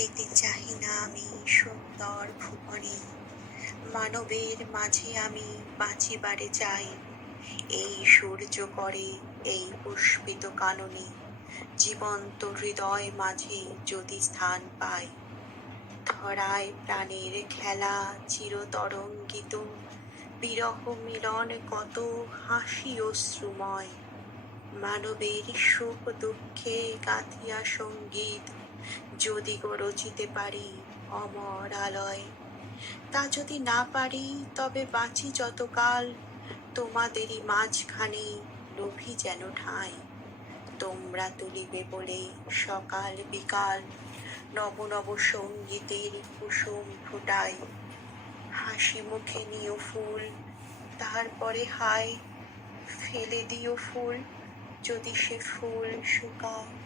গড়িতে চাহি না আমি সুন্দর ভুবনে, মানবের মাঝে আমি বাঁচিবারে চাই। এই সূর্য করে এই পুষ্পিত কাননে, জীবন্ত হৃদয় মাঝে যদি স্থান পাই। ধরায় প্রাণের খেলা চিরতরঙ্গিত, বিরহ মিলন কত হাসি অশ্রুময়। মানবের সুখ দুঃখে গাথিয়া সঙ্গীত, যদি গো রচিতে পারি অমর আলয়। তা যদি না পারি তবে বাঁচি যতকাল, তোমাদেরই মাঝখানে লোভী যেন ঠাঁই। তোমরা তুলিবে বলে সকাল বিকাল, নব নব সঙ্গীতের কুসুম ফুটাই। হাসি মুখে নিও ফুল, তারপরে হায় ফেলে দিও ফুল, যদি সে ফুল শুকায়।